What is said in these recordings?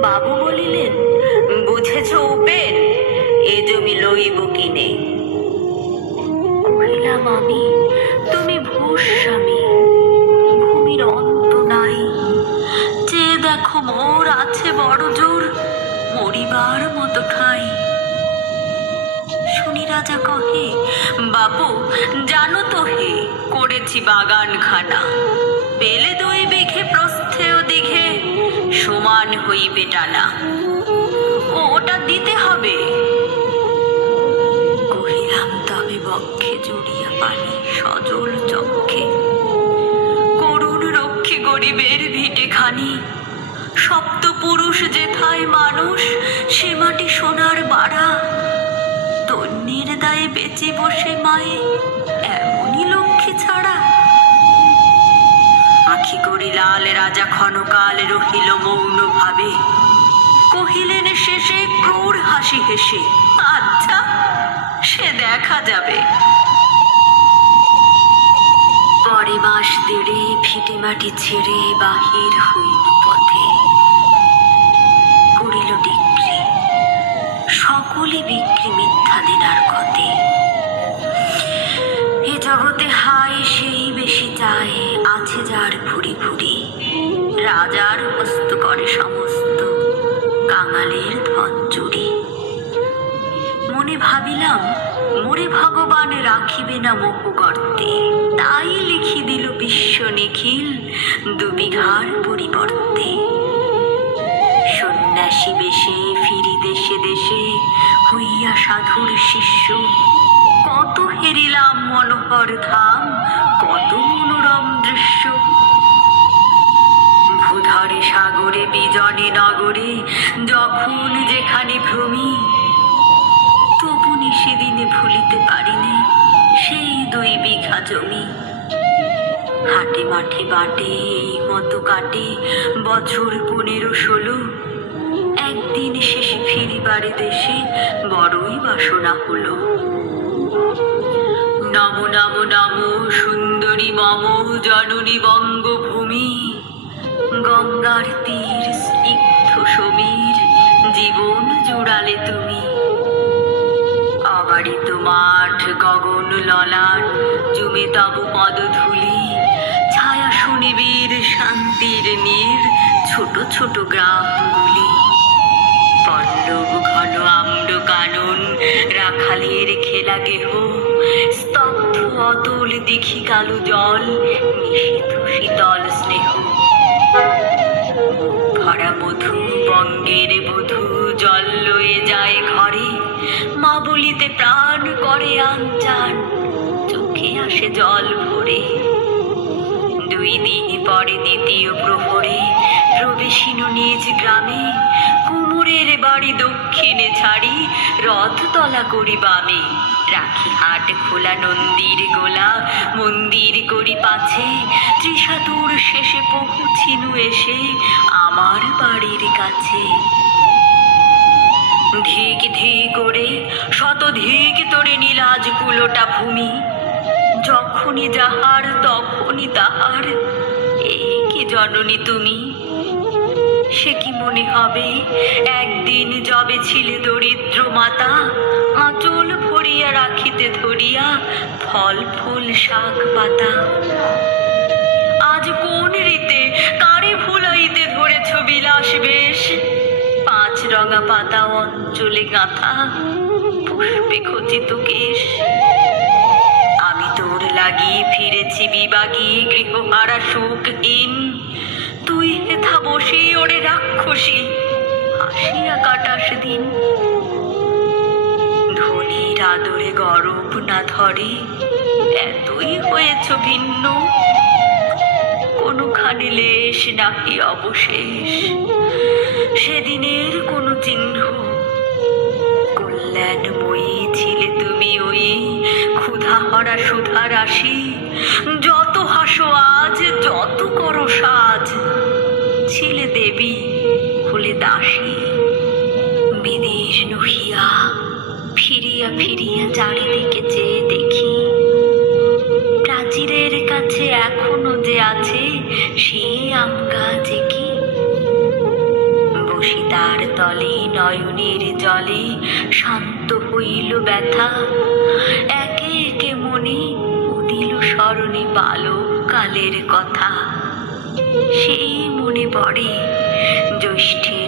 বাবু বলিলেন, বুঝেছ উপেন, এ জমি লইব কিনে? কহিলাম, আমি, তুমি ভূস্বামী ভূমির অন্ত নাই। যে দেখো মোর আছে বড় জোর, মরিবার মতো ঠাই। শুনি রাজা কহে বাবু, জানো তো হে, করেছি বাগান খানা পেলে দুই বিঘে প্রস্থেও দিঘে, সমান হইবে টানা। ও, ওটা দিতে হবে। কহিলাম, তবে বক্ষে জুড়িয়া পানি সজল চক্ষে। করুণ রক্ষে গরিবের ভিটে খানি সপ্ত পুরুষ যেথায় মানুষ, সে মাটি সোনার বাড়া তন্নির দায়ে বেঁচে বসে মায়ে এমনই লক্ষ্মী ছাড়া। আখি করি লাল রাজা ক্ষণকাল রহিল মৌন ভাবে কহিলেন, শেষে ক্রূর হাসি হেসে। আচ্ছা সে দেখা যাবে। পরে মাস দেড়ে ফিটে মাটি ছেড়ে বাহির হইল পথে। করিল সকলে বিক্রি মিথ্যা দেনার কথে এ জগতে হাই সেই বেশি চায়, আছে যার ভুরি ভুরি। রাজার হস্ত করে সমস্ত, কাঙালের ধন চুরি। মনে ভাবিলাম, মোরে ভগবান রাখিবে না মোহ গর্তে। তাই লিখি দিল বিশ্ব নিখিল দুবিঘার পরিবর্তে। সন্ন্যাসী বেশে ফিরি দেশে দেশে হইয়া সাধুর শিষ্য, কত হেরিলাম মনোহর ধাম, কত মনোরম দৃশ্য। ভূধরে, সাগরে, বিজনে, নগরে, যখন যেখানে ভ্রমি, তবু সেদিনে ভুলিতে পারিনি সেই দুই বিঘা জমি। হাটে, মাঠে, বাটে, এই মতো কাটে বছর পনেরো ষোলো। একদিন শেষে ফিরিবারে দেশে বড়ই বাসনা হলো। নম নম নম, সুন্দরী মম, জননী বঙ্গভূমি। গঙ্গার তীর স্নিগ্ধ সমীর, জীবন জুড়ালে তুমি। অবারিত মাঠ, গগন ললাট, জুমে তব পদধূলি। ছায়া শুনিবীর শান্তির নীর, ছোট ছোট গ্রামগুলি পল্লব ঘন আম্র কানন, রাখালের খেলা গেহ, স্তব্ধ অতল দিঘি কালো জল নিষিদ্ধ শীতল স্নেহ। ভরা মধু বঙ্গের বধু জল লয়ে যায় ঘরে, মা বলিতে প্রাণ করে আনচান চোখে আসে জল ভরে। দুই দিন পরে দ্বিতীয় প্রহরে প্রবেশিনু নিজ গ্রামে কুমুরের বাড়ি দক্ষিণে ছাড়ি, রথতলা করি বামে রাখি হাট খোলা নন্দীর গোলা, মন্দির করি পাছে। ত্রিশাতুর শেষে পৌঁছিনু এসে আমার বাড়ির কাছে। ধিক ধি করে, শত ধিক তোরে নীলাজ কুলোটা ভূমি। যখনই যাহার, তখনই তাহার। এই কি জননী তুমি? সে কি মনে হবে? একদিন যবে ছিলে দরিদ্র মাতা, আঁচল ভরিয়া রাখিতে ধরিয়া ফল, ফুল, শাক, পাতা। আজ কোন রীতে কারে ভুলাইতে ধরেছ বিলাস বেশ? পাঁচ রঙা পাতা অঞ্চলে গাঁথা, পুষ্পে খচিত কেশ। আমি তোর লাগি ফিরেছি বিবাগী, গৃহহারা সুখহীন তুই ওরে রাক্ষসী, হাসিয়া কাটাস দিন। ধনির আদরে গরব না ধরে, এতই হয়েছ ভিন্ন। কোনোখানে লেশ নাকি অবশেষ, সেদিনের কোনো চিহ্ন। কল্যাণময়ী ছিলে তুমি ওই ক্ষুধা হরা সুধা রাশি দাসী। বিদেশ নহিয়া ফিরিয়া ফিরিয়া চারিদিকে চেয়ে দেখি প্রাণ কাছে এখনও যে আছে সে আম গাছ কি? বসিতার তলে নয়নের জলে শান্ত হইল ব্যথা। একে একে মনে উদিল স্মরণে বালক কালের কথা। সেই মনে পড়ে জ্যৈষ্ঠের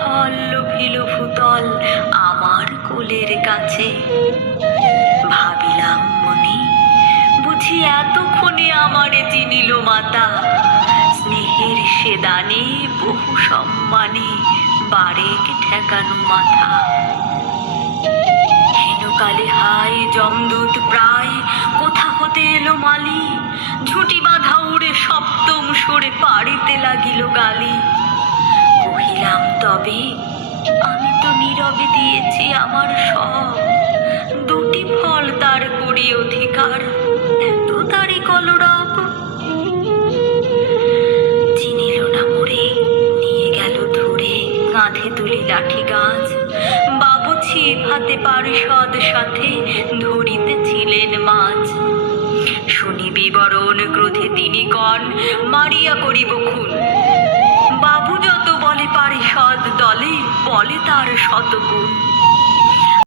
ফল লোভিল ভূতল আমার কোলের কাছে। ভাবিলাম মনে, বুঝি এতক্ষণে আমারে চিনিল মাতা। স্নেহের সে দানে বহু সম্মানে বারেক ঠেকানো মাথা। হেনকালে হায় জমদূত প্রায়, কোথা হতে এলো মালি? ঝুঁটি বাঁধা উড়ে আমার সব। দুটি ফল তার করি অধিকার, এত তারি কলরব। চিনিল না মোরে, নিয়ে গেল ধরে, কাঁধে তুলি লাঠি গাছ। বাবু ছিপ হাতে পারিষদ সাথে ধরিতেছিলেন মাছ। শুনি বিবরণ ক্রোধে তিনি কন মারিয়া করিব খুন। বাবু যত বলে পারিষদ দলে, বলে তার শতগুণ